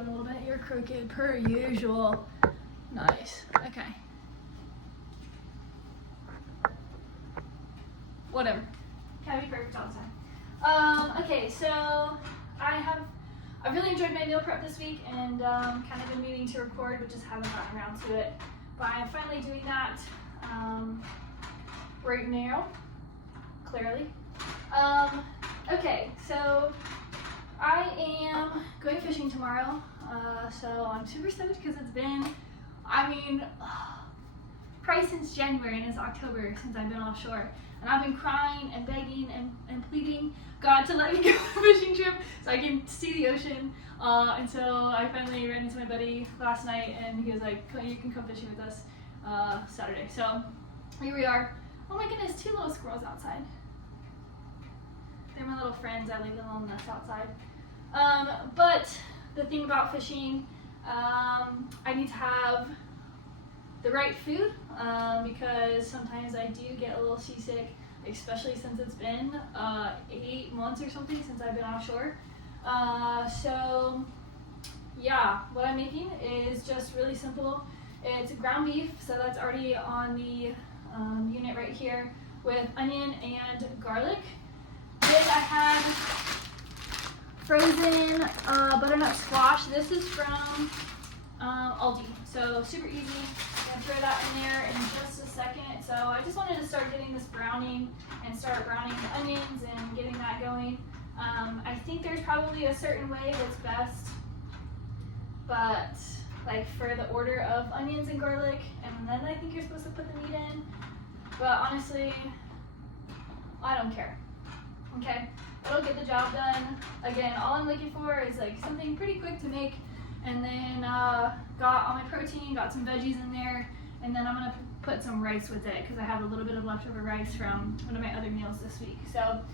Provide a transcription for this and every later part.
down a little bit. You're crooked per usual. Nice. Okay. Whatever. Can't be perfect all the time. Okay, so I've really enjoyed my meal prep this week and kind of been meaning to record, but just haven't gotten around to it. But I'm finally doing that right now, clearly. Okay, so I am going fishing tomorrow, so I'm super stoked because it's been, probably since January, and it's October since I've been offshore. And I've been crying and begging and pleading God to let me go on a fishing trip so I can see the ocean, until I finally ran into my buddy last night and he was like, you can come fishing with us Saturday. So here we are. Oh my goodness, 2 little squirrels outside. They're my little friends. I leave them on the nest outside. But the thing about fishing, I need to have the right food, because sometimes I do get a little seasick, especially since it's been 8 months or something since I've been offshore. So yeah, what I'm making is just really simple. It's ground beef, so that's already on the unit right here, with onion and garlic. Then I had frozen butternut squash. This is from Aldi, so super easy. I'm gonna throw that in there in just a second. So I just wanted to start getting this browning and start browning the onions and getting that going. I think there's probably a certain way that's best, but like for the order of onions and garlic, and then I think you're supposed to put the meat in. But honestly, I don't care. Okay, it'll get the job done. Again, all I'm looking for is like something pretty quick to make, and then got all my protein, got some veggies in there, and then I'm gonna put some rice with it because I have a little bit of leftover rice from one of my other meals this week. So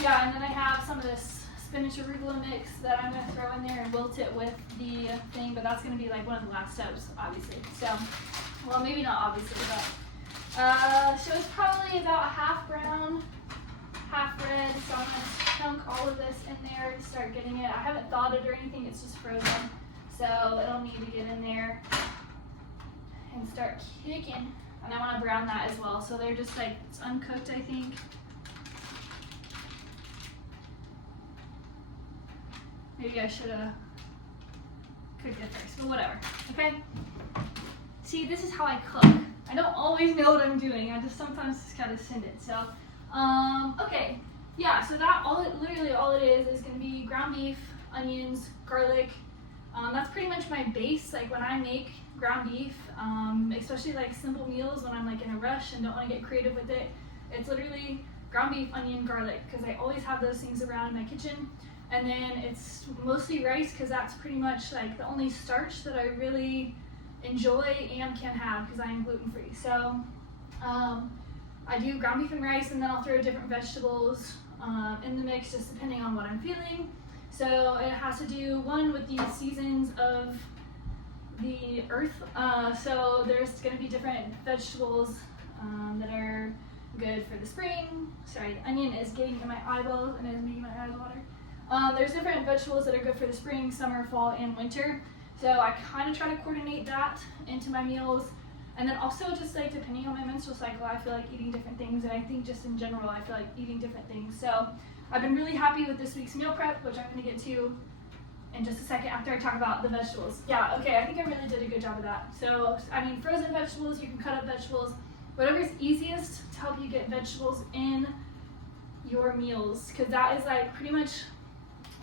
yeah, and then I have some of this spinach arugula mix that I'm gonna throw in there and wilt it with the thing, but that's gonna be like one of the last steps, obviously. So, well, maybe not obviously, but so it's probably about half brown, half red. So I'm gonna chunk all of this in there and start getting it. I haven't thawed it or anything, it's just frozen. So it'll need to get in there and start kicking. And I wanna brown that as well. So they're just like, it's uncooked, I think. Maybe I should have cooked it first, but whatever, okay? See, this is how I cook. I don't always know what I'm doing. I just sometimes just gotta send it. So, okay, yeah. So that literally all it is gonna be ground beef, onions, garlic. That's pretty much my base. Like when I make ground beef, especially like simple meals when I'm like in a rush and don't want to get creative with it, it's literally ground beef, onion, garlic, because I always have those things around in my kitchen. And then it's mostly rice because that's pretty much like the only starch that I really enjoy and can have because I am gluten-free. So I do ground beef and rice, and then I'll throw different vegetables in the mix just depending on what I'm feeling. So it has to do, one, with the seasons of the earth. So there's going to be different vegetables that are good for the spring. Sorry, the onion is getting in my eyeballs and is making my eyes water. There's different vegetables that are good for the spring, summer, fall, and winter. So I kind of try to coordinate that into my meals. And then also just like depending on my menstrual cycle, I feel like eating different things. And I think just in general, I feel like eating different things. So I've been really happy with this week's meal prep, which I'm going to get to in just a second after I talk about the vegetables. Yeah, okay, I think I really did a good job of that. So, I mean, frozen vegetables, you can cut up vegetables, whatever's easiest to help you get vegetables in your meals. Because that is like pretty much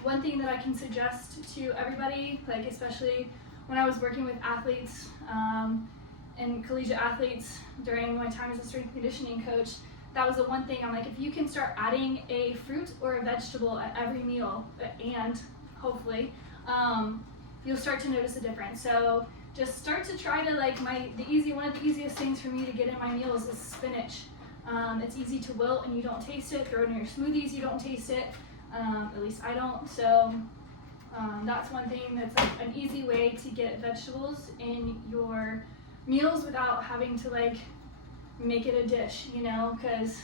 one thing that I can suggest to everybody, like especially when I was working with athletes and collegiate athletes during my time as a strength conditioning coach, that was the one thing I'm like, if you can start adding a fruit or a vegetable at every meal, and hopefully, you'll start to notice a difference. So just start to try to like one of the easiest things for me to get in my meals is spinach. It's easy to wilt and you don't taste it. Throw it in your smoothies, you don't taste it. At least I don't. So that's one thing that's like an easy way to get vegetables in your meals without having to like make it a dish, you know, because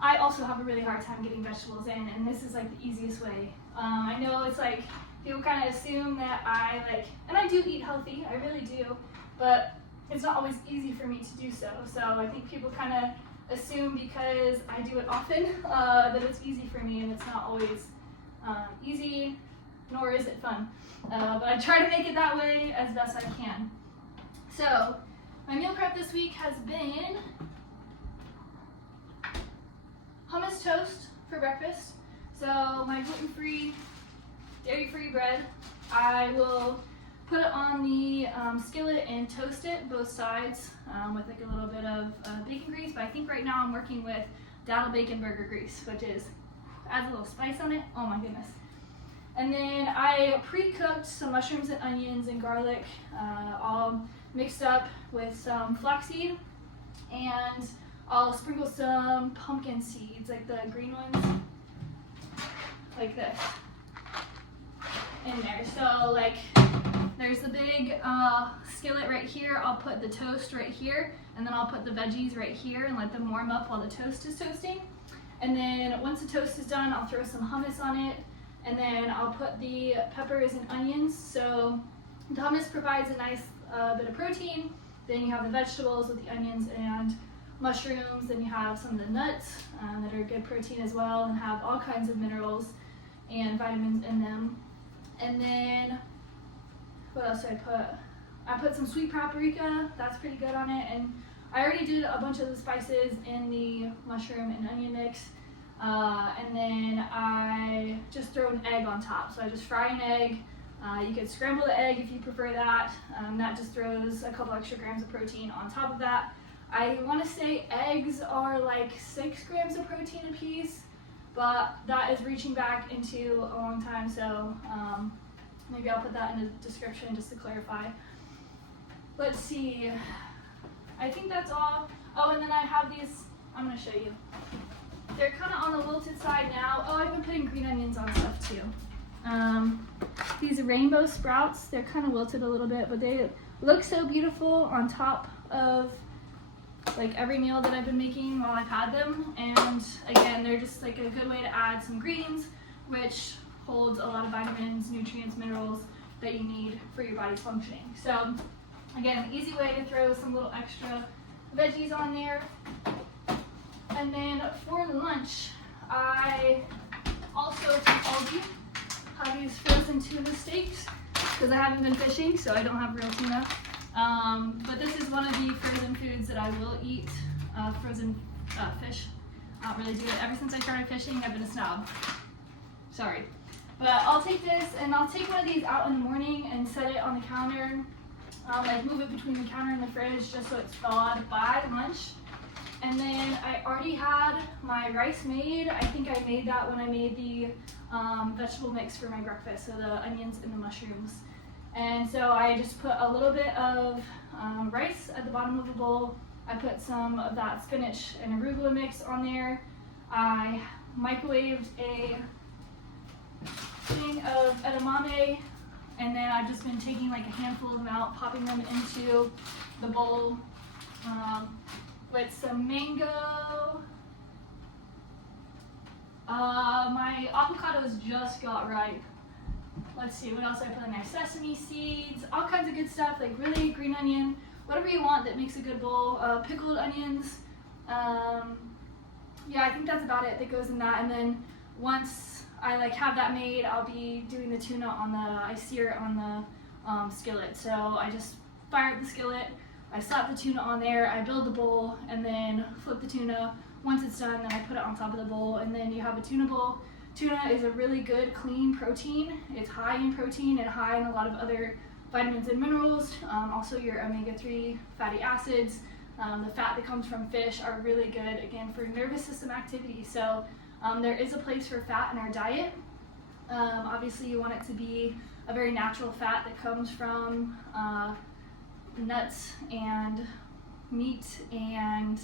I also have a really hard time getting vegetables in, and this is like the easiest way I know it's like people kind of assume that I like, and I do eat healthy, I really do, but it's not always easy for me to do so. So I think people kind of assume because I do it often that it's easy for me, and it's not always easy, nor is it fun. But I try to make it that way as best I can. So my meal prep this week has been hummus toast for breakfast. So my gluten-free, dairy-free bread, I will put it on the skillet and toast it both sides with like a little bit of bacon grease. But I think right now I'm working with daddle bacon burger grease, which adds a little spice on it. Oh my goodness. And then I pre-cooked some mushrooms and onions and garlic, all mixed up with some flaxseed, and I'll sprinkle some pumpkin seeds, like the green ones, like this, in there. So like, there's the big skillet right here. I'll put the toast right here, and then I'll put the veggies right here and let them warm up while the toast is toasting. And then once the toast is done, I'll throw some hummus on it, and then I'll put the peppers and onions. So the hummus provides a nice bit of protein. Then you have the vegetables with the onions and mushrooms. Then you have some of the nuts that are good protein as well and have all kinds of minerals and vitamins in them. And then what else did I put? I put some sweet paprika. That's pretty good on it. And I already did a bunch of the spices in the mushroom and onion mix. And then I just throw an egg on top. So I just fry an egg. You could scramble the egg if you prefer that. That just throws a couple extra grams of protein on top of that. I want to say eggs are like 6 grams of protein a piece, but that is reaching back into a long time. So maybe I'll put that in the description just to clarify. Let's see. I think that's all. Oh, and then I have these. I'm going to show you. They're kind of on the wilted side now. Oh, I've been putting green onions on stuff too. These rainbow sprouts, they're kind of wilted a little bit, but they look so beautiful on top of like every meal that I've been making while I've had them. And again, they're just like a good way to add some greens, which holds a lot of vitamins, nutrients, minerals that you need for your body's functioning. So again, an easy way to throw some little extra veggies on there. And then for lunch, I also from Aldi have these frozen tuna steaks because I haven't been fishing, so I don't have real tuna. But this is one of the frozen foods that I will eat, frozen fish. I don't really do it. Ever since I started fishing, I've been a snob. Sorry. But I'll take this, and I'll take one of these out in the morning and set it on the counter. Like move it between the counter and the fridge just so it's thawed by lunch. And then I already had my rice made. I think I made that when I made the vegetable mix for my breakfast, so the onions and the mushrooms. And so I just put a little bit of rice at the bottom of the bowl. I put some of that spinach and arugula mix on there. I microwaved a thing of edamame, and then I've just been taking like a handful of them out, popping them into the bowl with some mango. My avocados just got ripe. Let's see, what else I put in there? Sesame seeds, all kinds of good stuff, like really green onion, whatever you want that makes a good bowl. Pickled onions. Yeah, I think that's about it that goes in that. And then once I like have that made, I'll be doing the tuna on I sear it on the skillet. So I just fire up the skillet, I slap the tuna on there, I build the bowl, and then flip the tuna. Once it's done, then I put it on top of the bowl, and then you have a tuna bowl. Tuna is a really good, clean protein. It's high in protein and high in a lot of other vitamins and minerals. Also your omega-3 fatty acids. The fat that comes from fish are really good, again, for nervous system activity. So there is a place for fat in our diet. Obviously, you want it to be a very natural fat that comes from nuts and meat, and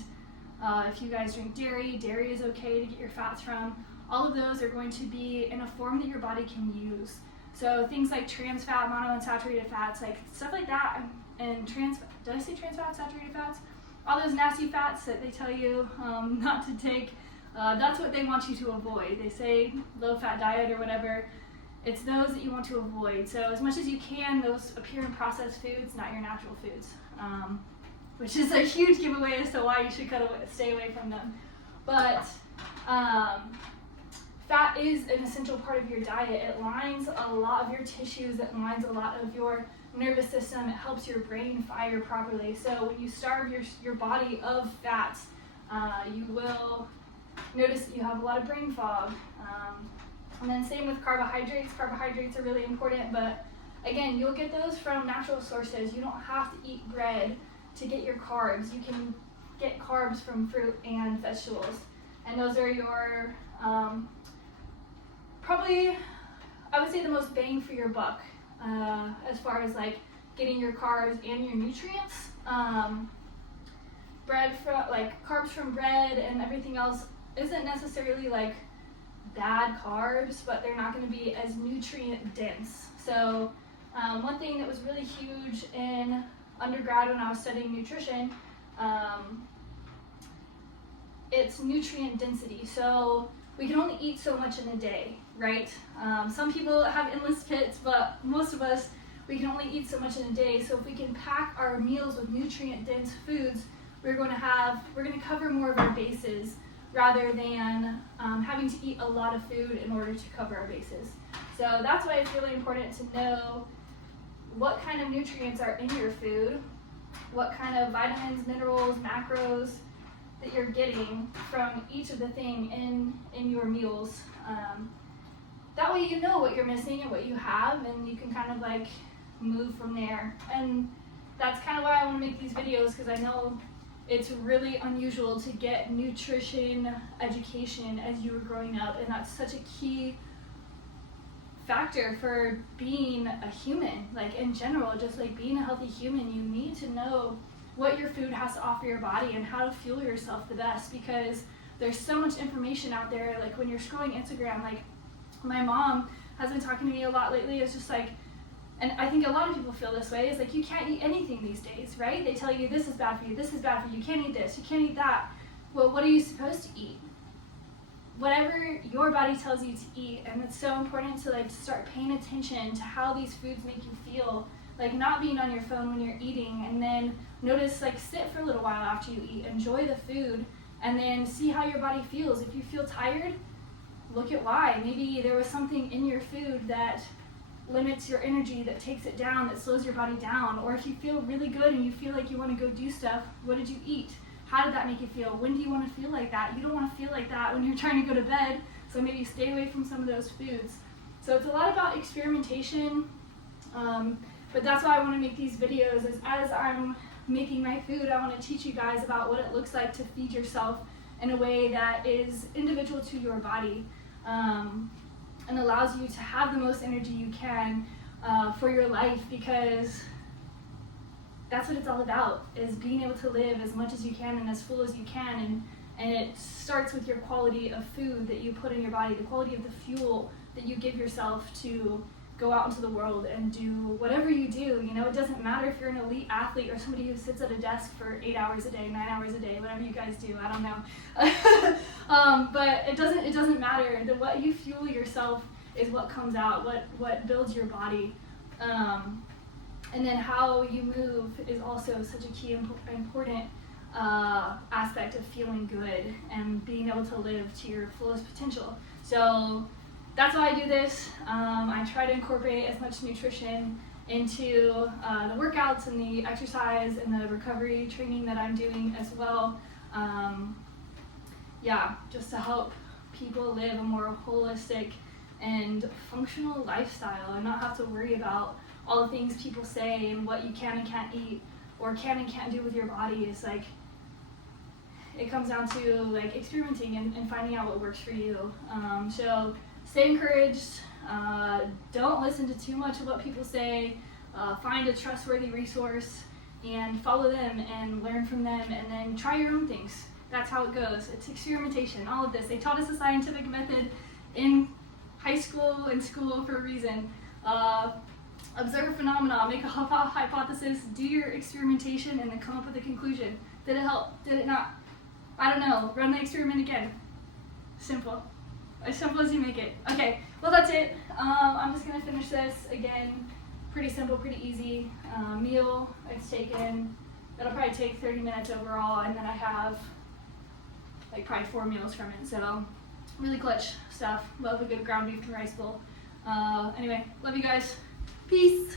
if you guys drink dairy, dairy is okay to get your fats from. All of those are going to be in a form that your body can use. So things like trans fat, monounsaturated fats, like stuff like that, and did I say trans fat, saturated fats? All those nasty fats that they tell you not to take That's what they want you to avoid. They say low-fat diet or whatever. It's those that you want to avoid. So as much as you can, those appear in processed foods, not your natural foods, which is a huge giveaway as to why you should stay away from them. But fat is an essential part of your diet. It lines a lot of your tissues. It lines a lot of your nervous system. It helps your brain fire properly. So when you starve your body of fats, you will notice that you have a lot of brain fog. And then same with carbohydrates. Carbohydrates are really important, but again, you'll get those from natural sources. You don't have to eat bread to get your carbs. You can get carbs from fruit and vegetables. And those are your, probably, I would say the most bang for your buck as far as like getting your carbs and your nutrients. Carbs from bread and everything else isn't necessarily like bad carbs, but they're not going to be as nutrient dense. So one thing that was really huge in undergrad when I was studying nutrition, it's nutrient density. So we can only eat so much in a day, right? Some people have endless pits, but most of us, we can only eat so much in a day. So if we can pack our meals with nutrient dense foods, we're going to cover more of our bases rather than having to eat a lot of food in order to cover our bases. So that's why it's really important to know what kind of nutrients are in your food, what kind of vitamins, minerals, macros that you're getting from each of the thing in your meals. That way you know what you're missing and what you have, and you can kind of like move from there. And that's kind of why I want to make these videos, because I know it's really unusual to get nutrition education as you were growing up, and that's such a key factor for being a human. Like in general, just like being a healthy human, you need to know what your food has to offer your body and how to fuel yourself the best, because there's so much information out there. Like when you're scrolling Instagram, like my mom has been talking to me a lot lately. It's just like, and I think a lot of people feel this way, is like you can't eat anything these days, right? They tell you this is bad for you, this is bad for you, you can't eat this, you can't eat that. Well, what are you supposed to eat? Whatever your body tells you to eat. And it's so important to like start paying attention to how these foods make you feel. Like not being on your phone when you're eating, and then notice, like sit for a little while after you eat, enjoy the food, and then see how your body feels. If you feel tired, look at why. Maybe there was something in your food that limits your energy, that takes it down, that slows your body down. Or if you feel really good and you feel like you want to go do stuff, what did you eat? How did that make you feel? When do you want to feel like that? You don't want to feel like that when you're trying to go to bed, so maybe stay away from some of those foods. So it's a lot about experimentation, but that's why I want to make these videos, is as I'm making my food, I want to teach you guys about what it looks like to feed yourself in a way that is individual to your body, and allows you to have the most energy you can for your life, because that's what it's all about, is being able to live as much as you can and as full as you can. And it starts with your quality of food that you put in your body, the quality of the fuel that you give yourself to go out into the world and do whatever you do. You know, it doesn't matter if you're an elite athlete or somebody who sits at a desk for 8 hours a day, 9 hours a day, whatever you guys do, I don't know. But it doesn't matter. What you fuel yourself is what comes out, what builds your body. And then how you move is also such a key important aspect of feeling good and being able to live to your fullest potential. So that's why I do this. I try to incorporate as much nutrition into the workouts and the exercise and the recovery training that I'm doing as well. Just to help people live a more holistic and functional lifestyle and not have to worry about all the things people say and what you can and can't eat or can and can't do with your body. It's like, it comes down to like experimenting and finding out what works for you. So stay encouraged. Don't listen to too much of what people say. Find a trustworthy resource and follow them and learn from them, and then try your own things. That's how it goes. It's experimentation, all of this. They taught us a scientific method in high school and school for a reason. Observe a phenomenon, make a hypothesis, do your experimentation, and then come up with a conclusion. Did it help? Did it not? I don't know. Run the experiment again. Simple. As simple as you make it. Okay, well that's it. I'm just gonna finish this. Again, pretty simple, pretty easy meal. It's taken, it'll probably take 30 minutes overall, and then I have like probably 4 meals from it. So really clutch stuff. Love a good ground beef and rice bowl. Anyway, love you guys. Peace.